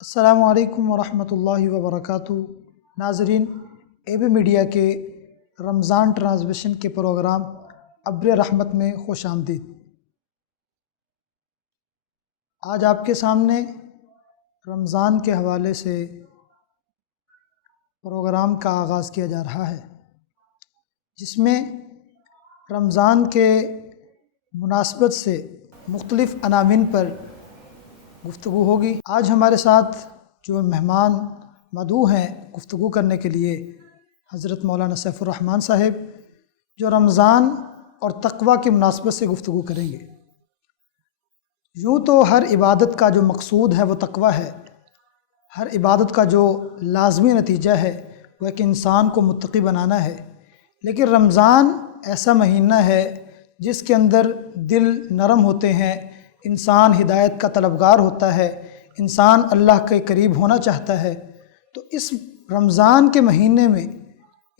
السلام علیکم ورحمۃ اللہ وبرکاتہ۔ ناظرین، اے بی میڈیا کے رمضان ٹرانسمیشن کے پروگرام ابر رحمت میں خوش آمدید۔ آج آپ کے سامنے رمضان کے حوالے سے پروگرام کا آغاز کیا جا رہا ہے، جس میں رمضان کے مناسبت سے مختلف عناوین پر گفتگو ہوگی۔ آج ہمارے ساتھ جو مہمان مدعو ہیں گفتگو کرنے کے لیے، حضرت مولانا سیف الرحمن صاحب، جو رمضان اور تقویٰ کی مناسبت سے گفتگو کریں گے۔ یوں تو ہر عبادت کا جو مقصود ہے وہ تقویٰ ہے، ہر عبادت کا جو لازمی نتیجہ ہے وہ ایک انسان کو متقی بنانا ہے، لیکن رمضان ایسا مہینہ ہے جس کے اندر دل نرم ہوتے ہیں، انسان ہدایت کا طلبگار ہوتا ہے، انسان اللہ کے قریب ہونا چاہتا ہے۔ تو اس رمضان کے مہینے میں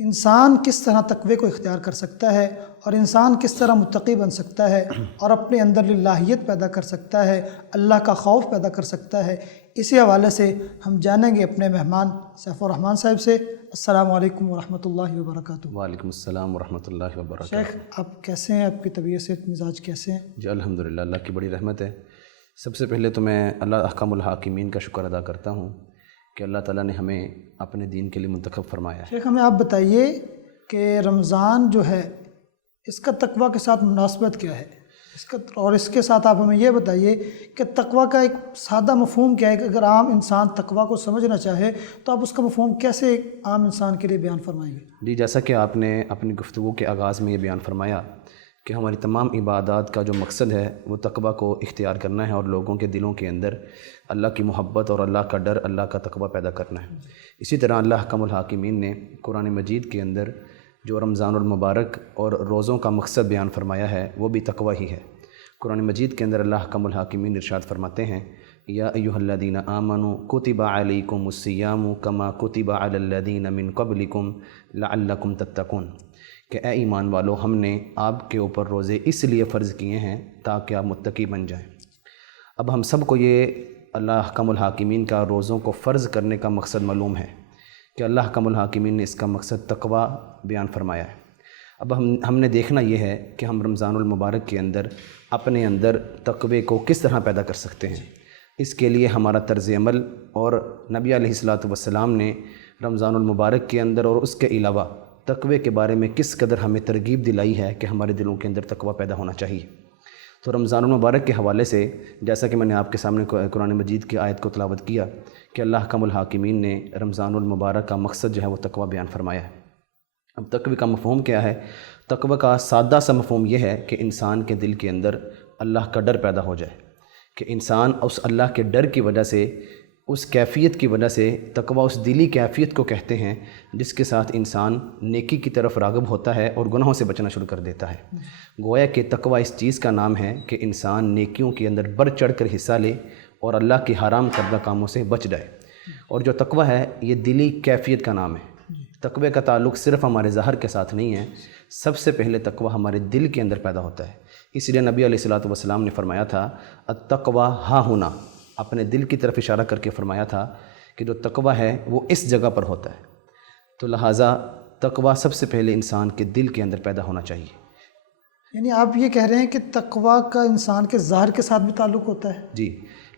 انسان کس طرح تقوی کو اختیار کر سکتا ہے اور انسان کس طرح متقی بن سکتا ہے اور اپنے اندر للہیت پیدا کر سکتا ہے، اللہ کا خوف پیدا کر سکتا ہے، اسی حوالے سے ہم جانیں گے اپنے مہمان سیف الرحمن صاحب سے۔ السلام علیکم ورحمۃ اللہ وبرکاتہ۔ وعلیکم السلام ورحمۃ اللہ وبرکاتہ۔ شیخ، آپ کیسے ہیں؟ آپ کی طبیعت سے مزاج کیسے ہیں؟ جی الحمدللہ، اللہ کی بڑی رحمت ہے۔ سب سے پہلے تو میں اللہ احکم الحاکمین کا شکر ادا کرتا ہوں کہ اللہ تعالیٰ نے ہمیں اپنے دین کے لیے منتخب فرمایا ہے۔ شیخ، ہمیں آپ بتائیے کہ رمضان جو ہے اس کا تقویٰ کے ساتھ مناسبت کیا ہے، اور اس کے ساتھ آپ ہمیں یہ بتائیے کہ تقویٰ کا ایک سادہ مفہوم کیا ہے کہ اگر عام انسان تقویٰ کو سمجھنا چاہے تو آپ اس کا مفہوم کیسے ایک عام انسان کے لیے بیان فرمائیں گے؟ جی، جیسا کہ آپ نے اپنی گفتگو کے آغاز میں یہ بیان فرمایا کہ ہماری تمام عبادات کا جو مقصد ہے وہ تقویٰ کو اختیار کرنا ہے اور لوگوں کے دلوں کے اندر اللہ کی محبت اور اللہ کا ڈر، اللہ کا تقویٰ پیدا کرنا ہے۔ اسی طرح اللہ احکم الحاکمین نے قرآن مجید کے اندر جو رمضان المبارک اور روزوں کا مقصد بیان فرمایا ہے وہ بھی تقویٰ ہی ہے۔ قرآن مجید کے اندر اللہ احکم الحاکمین ارشاد فرماتے ہیں، یا ایھا الذین آمنوا کتب علیکم الصیام کما کتب علی الذین من قبلکم لعلکم تتقون، کہ اے ایمان والو، ہم نے آپ کے اوپر روزے اس لیے فرض کیے ہیں تاکہ آپ متقی بن جائیں۔ اب ہم سب کو یہ اللہ احکم الحاکمین کا روزوں کو فرض کرنے کا مقصد معلوم ہے کہ اللہ احکم الحاکمین نے اس کا مقصد تقویٰ بیان فرمایا ہے۔ اب ہم نے دیکھنا یہ ہے کہ ہم رمضان المبارک کے اندر اپنے اندر تقوی کو کس طرح پیدا کر سکتے ہیں۔ اس کے لیے ہمارا طرز عمل، اور نبی علیہ الصلوۃ والسلام نے رمضان المبارک کے اندر اور اس کے علاوہ تقوی کے بارے میں کس قدر ہمیں ترغیب دلائی ہے کہ ہمارے دلوں کے اندر تقوی پیدا ہونا چاہیے۔ تو رمضان المبارک کے حوالے سے جیسا کہ میں نے آپ کے سامنے قرآن مجید کی آیت کو تلاوت کیا کہ اللہ احکم الحاکمین نے رمضان المبارک کا مقصد جو ہے وہ تقوی بیان فرمایا ہے۔ اب تقوی کا مفہوم کیا ہے؟ تقوی کا سادہ سا مفہوم یہ ہے کہ انسان کے دل کے اندر اللہ کا ڈر پیدا ہو جائے، کہ انسان اس اللہ کے ڈر کی وجہ سے، اس کیفیت کی وجہ سے، تقویٰ اس دلی کیفیت کو کہتے ہیں جس کے ساتھ انسان نیکی کی طرف راغب ہوتا ہے اور گناہوں سے بچنا شروع کر دیتا ہے۔ گویا کہ تقویٰ اس چیز کا نام ہے کہ انسان نیکیوں کے اندر بڑھ چڑھ کر حصہ لے اور اللہ کی حرام کردہ کاموں سے بچ جائے۔ اور جو تقویٰ ہے یہ دلی کیفیت کا نام ہے۔ تقوی کا تعلق صرف ہمارے ظاہر کے ساتھ نہیں ہے، سب سے پہلے تقویٰ ہمارے دل کے اندر پیدا ہوتا ہے۔ اس لیے نبی علیہ الصلوۃ والسلام نے فرمایا تھا التقویٰ ہاں ہونا، اپنے دل کی طرف اشارہ کر کے فرمایا تھا کہ جو تقویٰ ہے وہ اس جگہ پر ہوتا ہے۔ تو لہٰذا تقویٰ سب سے پہلے انسان کے دل کے اندر پیدا ہونا چاہیے۔ یعنی آپ یہ کہہ رہے ہیں کہ تقویٰ کا انسان کے ظاہر کے ساتھ بھی تعلق ہوتا ہے؟ جی،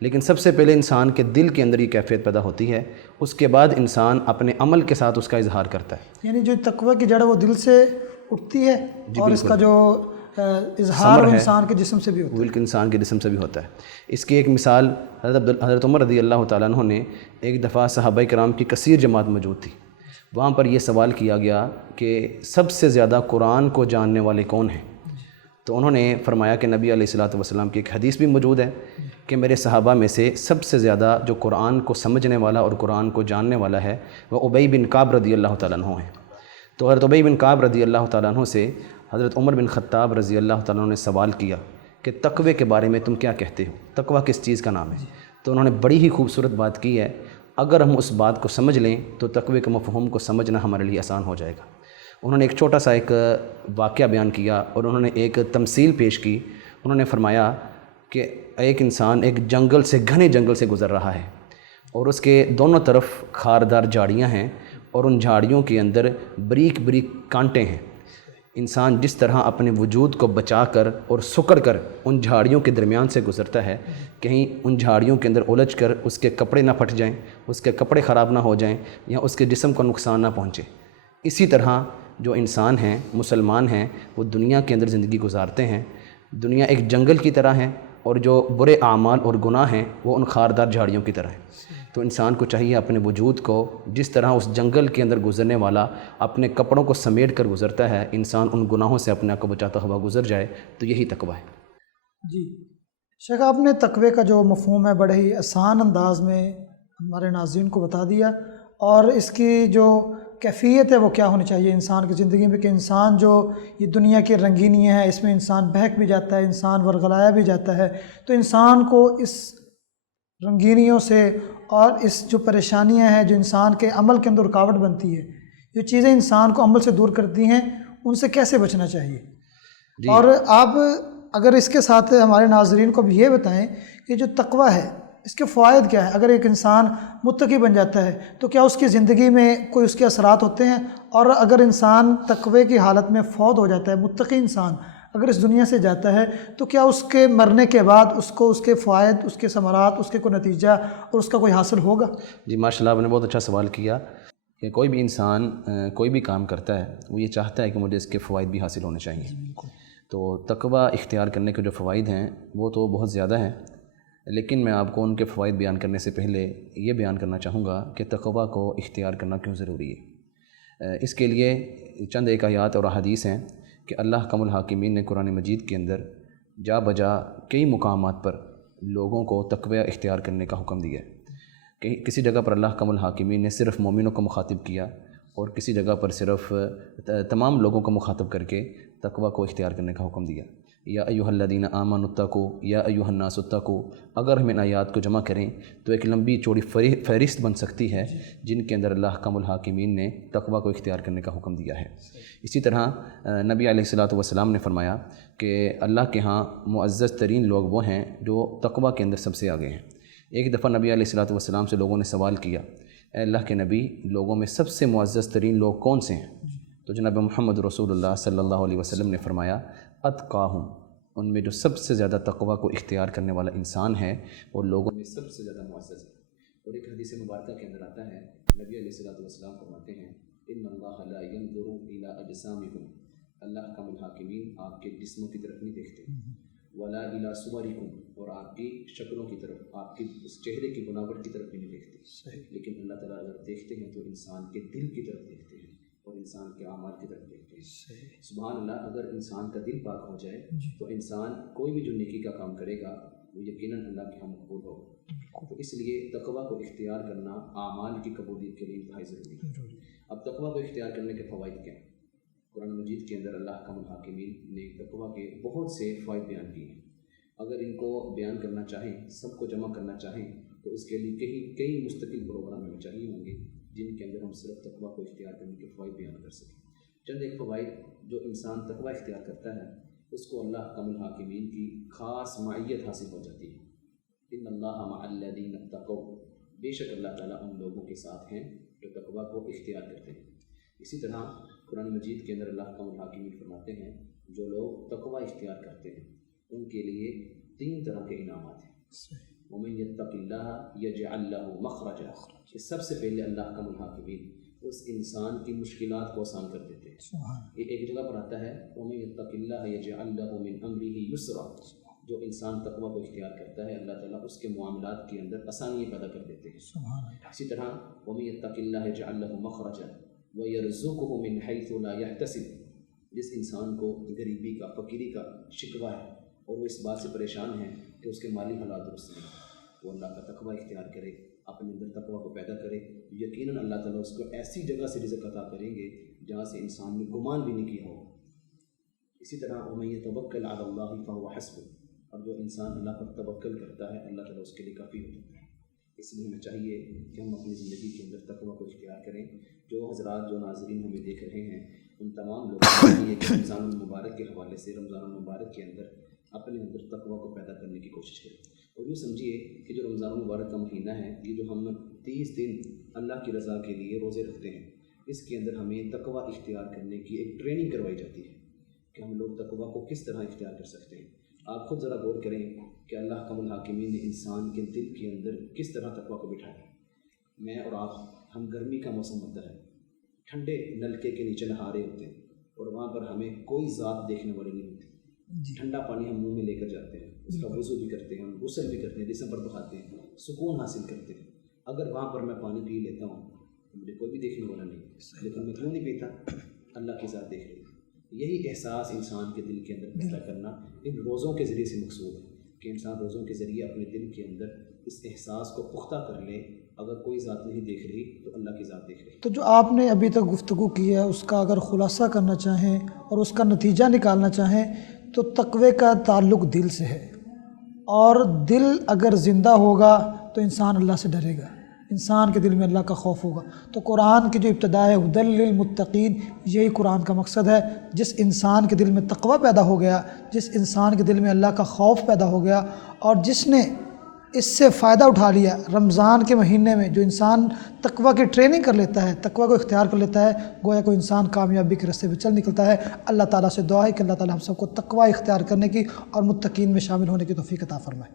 لیکن سب سے پہلے انسان کے دل کے اندر یہ کیفیت پیدا ہوتی ہے، اس کے بعد انسان اپنے عمل کے ساتھ اس کا اظہار کرتا ہے۔ یعنی جو تقویٰ کی جڑ ہے وہ دل سے اٹھتی ہے اور اس کا جو اظہار انسان کے جسم سے بھی ہوتا ہے، بلکہ انسان کے جسم سے بھی ہوتا ہے۔ اس کی ایک مثال حضرت عمر رضی اللہ تعالیٰ عنہ نے ایک دفعہ صحابہ کرام کی کثیر جماعت موجود تھی، وہاں پر یہ سوال کیا گیا کہ سب سے زیادہ قرآن کو جاننے والے کون ہیں؟ تو انہوں نے فرمایا کہ نبی علیہ الصلوۃ والسلام کی ایک حدیث بھی موجود ہے کہ میرے صحابہ میں سے سب سے زیادہ جو قرآن کو سمجھنے والا اور قرآن کو جاننے والا ہے وہ ابی بن کعب رضی اللہ تعالیٰ عنہ ہیں۔ تو حضرت ابی بن کعب رضی اللہ تعالیٰ عنہ سے حضرت عمر بن خطاب رضی اللہ تعالیٰ عنہ نے سوال کیا کہ تقوی کے بارے میں تم کیا کہتے ہو؟ تقوی کس چیز کا نام ہے؟ تو انہوں نے بڑی ہی خوبصورت بات کی ہے، اگر ہم اس بات کو سمجھ لیں تو تقوی کے مفہوم کو سمجھنا ہمارے لیے آسان ہو جائے گا۔ انہوں نے ایک چھوٹا سا ایک واقعہ بیان کیا اور انہوں نے ایک تمثیل پیش کی۔ انہوں نے فرمایا کہ ایک انسان ایک جنگل سے، گھنے جنگل سے گزر رہا ہے، اور اس کے دونوں طرف خاردار جھاڑیاں ہیں اور ان جھاڑیوں کے اندر بریک بریک کانٹے ہیں۔ انسان جس طرح اپنے وجود کو بچا کر اور سکڑ کر ان جھاڑیوں کے درمیان سے گزرتا ہے، کہیں ان جھاڑیوں کے اندر الجھ کر اس کے کپڑے نہ پھٹ جائیں، اس کے کپڑے خراب نہ ہو جائیں یا اس کے جسم کو نقصان نہ پہنچے، اسی طرح جو انسان ہیں، مسلمان ہیں، وہ دنیا کے اندر زندگی گزارتے ہیں۔ دنیا ایک جنگل کی طرح ہے اور جو برے اعمال اور گناہ ہیں وہ ان خاردار جھاڑیوں کی طرح ہیں۔ تو انسان کو چاہیے اپنے وجود کو جس طرح اس جنگل کے اندر گزرنے والا اپنے کپڑوں کو سمیٹ کر گزرتا ہے، انسان ان گناہوں سے اپنے آپ کو بچاتا ہوا گزر جائے، تو یہی تقویٰ ہے۔ جی شیخ، آپ نے تقوی کا جو مفہوم ہے بڑے ہی آسان انداز میں ہمارے ناظرین کو بتا دیا، اور اس کی جو کیفیت ہے وہ کیا ہونی چاہیے انسان کی زندگی میں، کہ انسان جو یہ دنیا کی رنگینیاں ہیں اس میں انسان بہک بھی جاتا ہے، انسان ورغلایا بھی جاتا ہے، تو انسان کو اس رنگینیوں سے اور اس جو پریشانیاں ہیں جو انسان کے عمل کے اندر رکاوٹ بنتی ہے، جو چیزیں انسان کو عمل سے دور کرتی ہیں، ان سے کیسے بچنا چاہیے؟ اور آپ اگر اس کے ساتھ ہمارے ناظرین کو بھی یہ بتائیں کہ جو تقویٰ ہے اس کے فوائد کیا ہیں؟ اگر ایک انسان متقی بن جاتا ہے تو کیا اس کی زندگی میں کوئی اس کے اثرات ہوتے ہیں؟ اور اگر انسان تقوی کی حالت میں فوت ہو جاتا ہے، متقی انسان اگر اس دنیا سے جاتا ہے، تو کیا اس کے مرنے کے بعد اس کو اس کے فوائد، اس کے ثمرات، اس کے کوئی نتیجہ اور اس کا کوئی حاصل ہوگا؟ جی ماشاءاللہ، آپ نے بہت اچھا سوال کیا کہ کوئی بھی انسان کوئی بھی کام کرتا ہے وہ یہ چاہتا ہے کہ مجھے اس کے فوائد بھی حاصل ہونے چاہیے۔ تو تقویٰ اختیار کرنے کے جو فوائد ہیں وہ تو بہت زیادہ ہیں، لیکن میں آپ کو ان کے فوائد بیان کرنے سے پہلے یہ بیان کرنا چاہوں گا کہ تقویٰ کو اختیار کرنا کیوں ضروری ہے۔ اس کے لیے چند ایک آیات اور احادیث ہیں کہ اللہ حکم الحاکمین نے قرآن مجید کے اندر جا بجا کئی مقامات پر لوگوں کو تقویٰ اختیار کرنے کا حکم دیا ہے۔ کسی جگہ پر اللہ حکم الحاکمین نے صرف مومنوں کو مخاطب کیا اور کسی جگہ پر صرف تمام لوگوں کو مخاطب کر کے تقویٰ کو اختیار کرنے کا حکم دیا۔ یا ایھا الذین آمنوا اتقوا یا ایھا الناس اتقوا، اگر ہم ان آیات کو جمع کریں تو ایک لمبی چوڑی فہرست بن سکتی ہے جن کے اندر اللہ حکم الحاکمین نے تقویٰ کو اختیار کرنے کا حکم دیا ہے۔ اسی طرح نبی علیہ الصلوۃ والسلام نے فرمایا کہ اللہ کے ہاں معزز ترین لوگ وہ ہیں جو تقویٰ کے اندر سب سے آگے ہیں۔ ایک دفعہ نبی علیہ الصلوۃ والسلام سے لوگوں نے سوال کیا، اے اللہ کے نبی، لوگوں میں سب سے معزز ترین لوگ کون سے ہیں؟ تو جناب محمد رسول اللہ صلی اللہ علیہ وسلم نے فرمایا، اتقاہم، ان میں جو سب سے زیادہ تقویٰ کو اختیار کرنے والا انسان ہے وہ لوگوں میں سب سے زیادہ معزز ہے۔ اور ایک حدیث مبارکہ کے اندر آتا ہے، نبی علیہ الصلوۃ والسلام فرماتے ہیں، ان اللہ لا ينظر الى اجسامکم، اللہ حکم الحاکمین آپ کے جسموں کی طرف نہیں دیکھتے، ولا الى صورکم، اور آپ کی شکلوں کی طرف، آپ کی اس چہرے کی بناوٹ کی طرف بھی نہیں دیکھتے، لیکن اللہ تعالیٰ اگر دیکھتے ہیں تو انسان کے دل کی طرف دیکھتے ہیں اور انسان کے اعمال کی طرف دیکھتے ہیں۔ سبحان اللہ، اگر انسان کا دل پاک ہو جائے تو انسان کوئی بھی جو نیکی کا کام کرے گا وہ یقیناً اللہ کے ہاں مقبول ہوگا۔ تو اس لیے تقویٰ کو اختیار کرنا اعمال کی قبولیت کے لیے انتہائی ضروری ہے۔ اب تقویٰ کو اختیار کرنے کے فوائد کیا ہیں؟ قرآن مجید کے اندر اللہ حکم الحاکمین نے تقویٰ کے بہت سے فوائد بیان کیے ہیں۔ اگر ان کو بیان کرنا چاہیں، سب کو جمع کرنا چاہیں، تو اس کے لیے کئی مستقل پروگرام ہمیں چاہیے ہوں گے جن کے اندر ہم صرف تقویٰ کو اختیار کرنے کے فوائد بیان کر سکیں۔ چند ایک فوائد، جو انسان تقویٰ اختیار کرتا ہے اس کو اللہ حکم الحاکمین کی خاص معیت حاصل ہو جاتی ہے۔ ان اللہ مع الذین اتقوا، بے شک اللہ تعالیٰ ان لوگوں کے ساتھ ہیں جو تقویٰ کو اختیار کرتے ہیں۔ اسی طرح قرآن مجید کے اندر اللہ حکم الحاکمین فرماتے ہیں، جو لوگ تقویٰ اختیار کرتے ہیں ان کے لیے 3 طرح کے انعامات ہیں۔ ومن یتق اللہ یجعل لہ مخرجا، کہ سب سے پہلے اللہ حکم الحاکمین اس انسان کی مشکلات کو آسان کر دیتے ہیں۔ یہ ایک جگہ پر آتا ہے، ومن یتق اللہ یجعل لہ من امرہ یسرا، جو انسان تقویٰ کو اختیار کرتا ہے اللہ تعالیٰ اس کے معاملات کے اندر آسانیاں پیدا کر دیتے ہیں۔ اسی طرح ومن یتق اللہ یجعل لہ مخرجا ویرزقہ من حیث لا یحتسب، جس انسان کو غریبی کا، فقیری کا شکوہ ہے اور وہ اس بات سے پریشان ہے کہ اس کے مالی حالات درست نہیں، وہ اللہ کا تقویٰ اختیار کرے، اپنے اندر تقویٰ کو پیدا کرے، یقیناً اللہ تعالیٰ اس کو ایسی جگہ سے رزق عطا کریں گے جہاں سے انسان نے گمان بھی نہیں کیا ہو۔ اسی طرح ومن یتوکل علی اللہ فہو حسبہ، اور جو انسان اللہ پر توکل کرتا ہے اللہ تعالیٰ اس کے لیے کافی ہو جاتا ہے۔ اس لیے ہمیں چاہیے کہ ہم اپنی زندگی کے اندر تقویٰ کو اختیار کریں۔ جو حضرات، جو ناظرین ہمیں دیکھ رہے ہیں، ان تمام لوگوں کو چاہیے کہ رمضان المبارک کے حوالے سے رمضان المبارک کے اندر اپنے اندر تقویٰ کو پیدا کرنے کی کوشش کریں۔ اور یوں سمجھیے کہ جو رمضان المبارک کا مہینہ ہے، یہ جو ہم 30 دن اللہ کی رضا کے لیے روزے رکھتے ہیں، اس کے اندر ہمیں تقویٰ اختیار کرنے کی ایک ٹریننگ کروائی جاتی ہے کہ ہم لوگ تقویٰ کو کس طرح اختیار کر سکتے ہیں۔ آپ خود ذرا غور کریں کہ اللہ کم الحاکمین نے انسان کے دل کے اندر کس طرح تقویٰ کو بٹھایا۔ میں اور آپ، ہم گرمی کا موسم ہوتا ہے، ٹھنڈے نلکے کے نیچے نہا رہے ہوتے ہیں اور وہاں پر ہمیں کوئی ذات دیکھنے والی نہیں ہوتی، ٹھنڈا پانی ہم منہ میں لے کر جاتے ہیں، اس کا وضو بھی کرتے ہیں، ہم غسل بھی کرتے ہیں، جسم پر بہاتے ہیں، سکون حاصل کرتے ہیں۔ اگر وہاں پر میں پانی پی لیتا ہوں تو مجھے کوئی بھی دیکھنے والا نہیں، لیکن میں کیوں نہیں پیتا؟ اللہ کی ذات دیکھ رہی ہے۔ یہی احساس انسان کے دل کے اندر پیدا کرنا ان روزوں کے ذریعے سے مقصود ہے کہ انسان روزوں کے ذریعے اپنے دل کے اندر اس احساس کو پختہ کر لے، اگر کوئی ذات نہیں دیکھ رہی تو اللہ کی ذات دیکھ رہی۔ تو جو آپ نے ابھی تک گفتگو کی ہے اس کا اگر خلاصہ کرنا چاہیں اور اس کا نتیجہ نکالنا چاہیں تو تقوی کا تعلق دل سے ہے، اور دل اگر زندہ ہوگا تو انسان اللہ سے ڈرے گا، انسان کے دل میں اللہ کا خوف ہوگا۔ تو قرآن کی جو ابتدا ہے ہدی للمتقین، یہی قرآن کا مقصد ہے۔ جس انسان کے دل میں تقوی پیدا ہو گیا، جس انسان کے دل میں اللہ کا خوف پیدا ہو گیا، اور جس نے اس سے فائدہ اٹھا لیا، رمضان کے مہینے میں جو انسان تقوی کی ٹریننگ کر لیتا ہے، تقوی کو اختیار کر لیتا ہے، گویا کوئی انسان کامیابی کے راستے پہ چل نکلتا ہے۔ اللہ تعالیٰ سے دعا ہے کہ اللہ تعالیٰ ہم سب کو تقوی اختیار کرنے کی اور متقین میں شامل ہونے کی توفیق عطا فرمائے۔